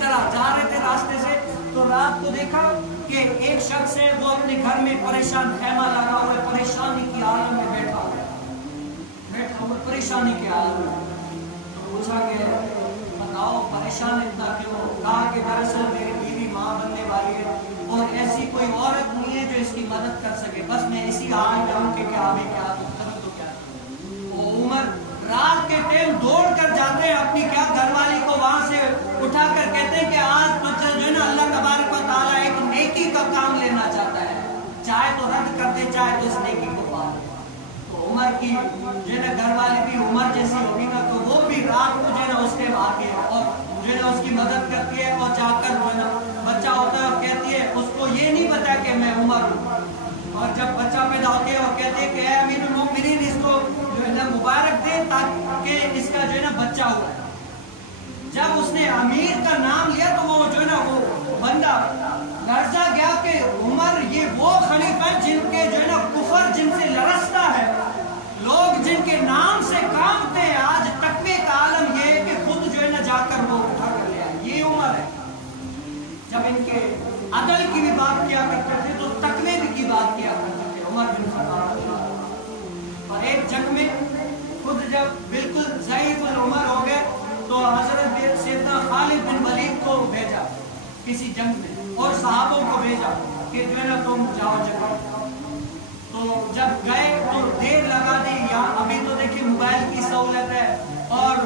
طرح جا رہے تھے راستے سے، تو رات کو دیکھا کہ ایک شخص ہے وہ اپنے گھر میں پریشان، خیمہ لگا ہوا ہے، پریشانی کی عالم میں بیٹھا ہوا پریشانی کے عالم میں۔ تو پوچھا کہ بتاؤ پریشان اتنا کیوں؟ کہا کہ دراصل میری بیوی ماں بننے والی ہے اور ایسی کوئی عورت نہیں ہے جو اس کی مدد کر سکے، بس میں اسی حال میں ہوں کہ کیا بھی کیا کروں تو کیا۔ وہ عمر رات کے ٹائم دوڑ کر جاتے ہیں اپنی کیا گھر والی کو وہاں سے اٹھا کر کہتے ہیں کہ آج تو جو ہے نا اللہ تبارک و تعالیٰ ایک نیکی کا کام لینا چاہتا ہے، چاہے تو رد کر دے چاہے تو اس نیکی کو پا لے۔ تو عمر کی جو ہے نا گھر والی بھی عمر جیسی ہوگی نا، تو وہ بھی رات کو جو ہے نا اس کے آگے اور جو ہے نا اس کی مدد کرتی ہے، اور جا کر جو ہے نا بچہ ہوتا ہے اور کہتی ہے، اس کو یہ نہیں پتا کہ میں عمر ہوں، اور جب بچہ پیدا ہوتے ہیں اور کہتے ہیں کہ اے امیر المومنین اس کو جو ہے نا مبارک دے تاکہ اس کا جو ہے نا بچہ ہوا ہے۔ جب اس نے امیر کا نام لیا تو وہ جو ہے نا وہ بندہ لرزا گیا کہ عمر یہ وہ خلیفہ جن کے جو ہے نا کفر جن سے لرزتا ہے، لوگ جن کے نام سے کانپتے ہیں۔ آج تقوی کا عالم یہ ہے کہ خود جو ہے نا جا کر وہ اٹھا کر لے آئے، یہ عمر ہے۔ جب ان کے عدل کی بھی بات کیا کرتے تھے تو تقوی کی بات کیا کرتے تھے عمر بن خطاب۔ اور ایک جنگ میں خود جب بالکل ضعیف العمر ہو گئے تو حضرت سیدنا خالد بن ولید کو بھیجا کسی جنگ میں، اور صحابوں کو بھیجا کہ جو ہے نا تم جاؤ جگہ۔ تو جب گئے تو دیر لگا دی، یا ابھی تو دیکھیں موبائل کی سہولت ہے اور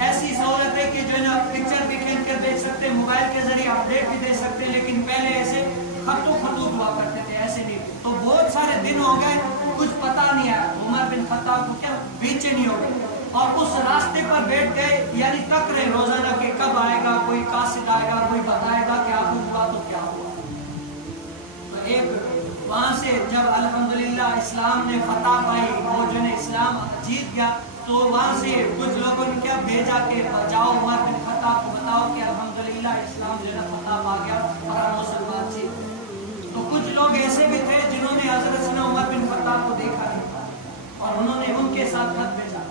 ایسی سہولت ہے کہ جو ہے نا پکچر بھی کھینچ کر دیکھ سکتے، موبائل کے ذریعے اپڈیٹ بھی دے سکتے، لیکن پہلے ایسے خط و خطوط ہوا کرتے تھے، ایسے نہیں۔ تو بہت سارے دن ہو گئے، کچھ پتا نہیں آیا، عمر بن خطاب کو کیا بے چینی ہو گئی، اور اس راستے پر بیٹھ گئے، یعنی تک رہے روزانہ کہ کب آئے گا کوئی قاصد آئے گا، کوئی بتائے گا کیا ہوا تو کیا ہوا۔ تو ایک وہاں سے جب الحمدللہ اسلام نے فتح پائی، وہ جو ہے اسلام جیت گیا، تو وہاں سے کچھ لوگوں نے کیا بھیجا کہ جاؤ عمر بن خطاب کو بتاؤ کہ الحمدللہ اسلام جو ہے فتح پا گیا اور ہم مسلمان جیت۔ تو کچھ لوگ ایسے بھی تھے جنہوں نے حضرت سیدنا عمر بن خطاب کو دیکھا نہیں تھا، اور انہوں نے ان کے ساتھ خط بھیجا۔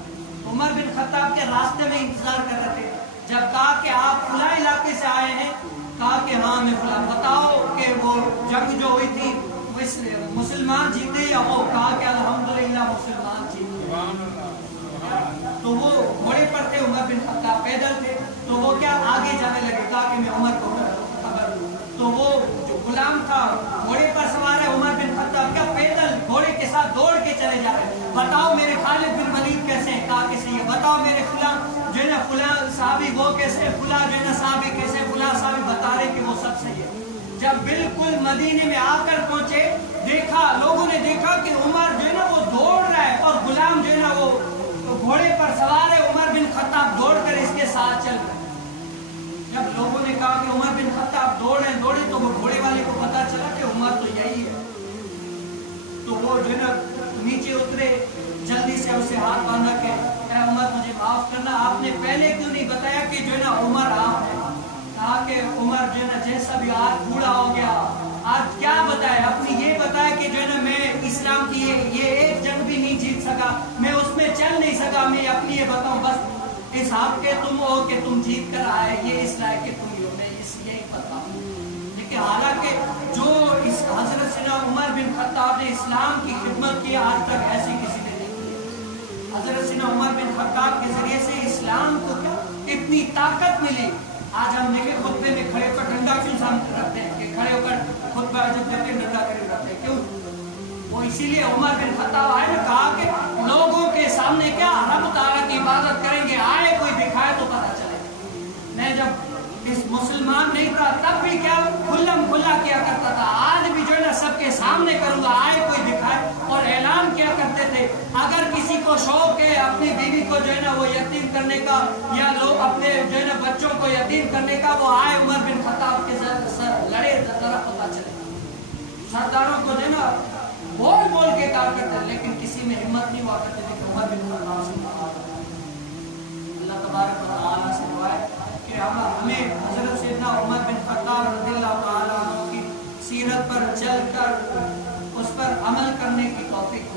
عمر بن خطاب کے راستے میں انتظار کر رہے تھے، جب کہا کہ آپ فلاں علاقے سے آئے ہیں، کہا کہ ہاں میں فلاں، بتاؤ کہ وہ جنگ جو ہوئی تھی مسلمان جیتے یا وہ؟ کہا کہ الحمدللہ مسلمان جیتے۔ تو وہ گھوڑے پر تھے، عمر بن خطاب پیدل تھے، تو وہ کیا آگے جانے لگے تاکہ میں عمر کو خبر دوں۔ تو وہ جو غلام تھا گھوڑے پر سوار ہے، عمر بن خطاب کیا پیدل گھوڑے کے ساتھ دوڑ کے چلے جا رہے ہیں، بتاؤ میرے خالد بن ولید کیسے ہیں؟ کہا کہ صحیح ہے۔ بتاؤ میرے فلاں جو ہے نا فلاں صحابی وہ کیسے، فلاں جو ہے نا صحابی کیسے، فلاں صحابی بتا رہے کہ وہ سب صحیح ہے۔ جب بالکل مدینے میں آ کر پہنچے، دیکھا لوگوں نے دیکھا کہ عمر جو ہے نا وہ دوڑ رہا ہے اور غلام جو ہے نا وہ گھوڑے پر سوار ہے، عمر بن خطاب دوڑ کر اس کے ساتھ چل رہے۔ جب لوگوں نے کہا کہ عمر بن خطاب دوڑے تو وہ گھوڑے والے کو پتا چلا کہ عمر تو یہی ہے، تو وہ جو ہے نا نیچے اترے، جلدی سے اسے ہاتھ باندھا کہ اے عمر مجھے معاف کرنا، آپ نے پہلے کیوں نہیں بتایا کہ جو ہے نا عمر آپ ہے؟ کہا کہ عمر جو ہے نا جیسا بھی آج بوڑھا ہو گیا، آج کیا بتائے، اپنی یہ بتایا کہ جو ہے نا میں اسلام کی یہ ایک جنگ بھی نہیں جیت سکا، میں اس میں چل نہیں سکا، میں اپنی یہ بتاؤں بس اس حق کے تم ہو کہ تم جیت کر آئے، یہ اس لائق کہ تم ہی ہو، میں اس یہی بتاؤں۔ لیکن حالانکہ جو اس حضرت سیدنا عمر بن خطاب نے اسلام کی خدمت کی آج تک ایسی کسی نے نہیں کی۔ حضرت سیدنا عمر بن خطاب کے ذریعے سے اسلام کو اتنی طاقت ملی۔ آج ہم دیکھیں خطبے میں کھڑے ہو کر ڈنڈا کیوں سامنے رکھتے ہیں کہ کھڑے ہو کر خطبہ جب دیتے ہیں ڈنڈا قریب رکھتے ہیں، کیوں؟ وہ اسی لیے عمر بن خطاب آئے نے کہا کہ لوگوں کے سامنے کیا رب تعالیٰ کی عبادت کریں گے، آئے کوئی دکھائے تو پتہ چلے۔ میں جب اس مسلمان نہیں تھا تب بھی کیا کھلم کھلا کیا کرتا تھا، آج بھی جو ہے نا سب کے سامنے کروں گا، آئے کوئی دکھائے، اور اعلان کیا کرتے تھے اگر کسی کو شوق ہے اپنی بیوی کو جو ہے نا وہ یتیم کرنے کا، یا لوگ اپنے جو ہے نا بچوں کو یتیم کرنے کا، وہ آئے عمر بن خطاب کے سر لڑے، ذرا پتہ چلے۔ سرداروں کو جو ہے نا بول بول کے کار کرتے، لیکن کسی میں ہمت نہیں ہوا کرتے تھے کہ عمر بن خطاب سے اللہ تبارک و تعالیٰ سے دعا ہے کہ ہمیں حضرت سیدنا عمر بن خطاب رضی اللہ تعالیٰ عنہ کی سیرت پر چل کر اس پر عمل کرنے کی توفیق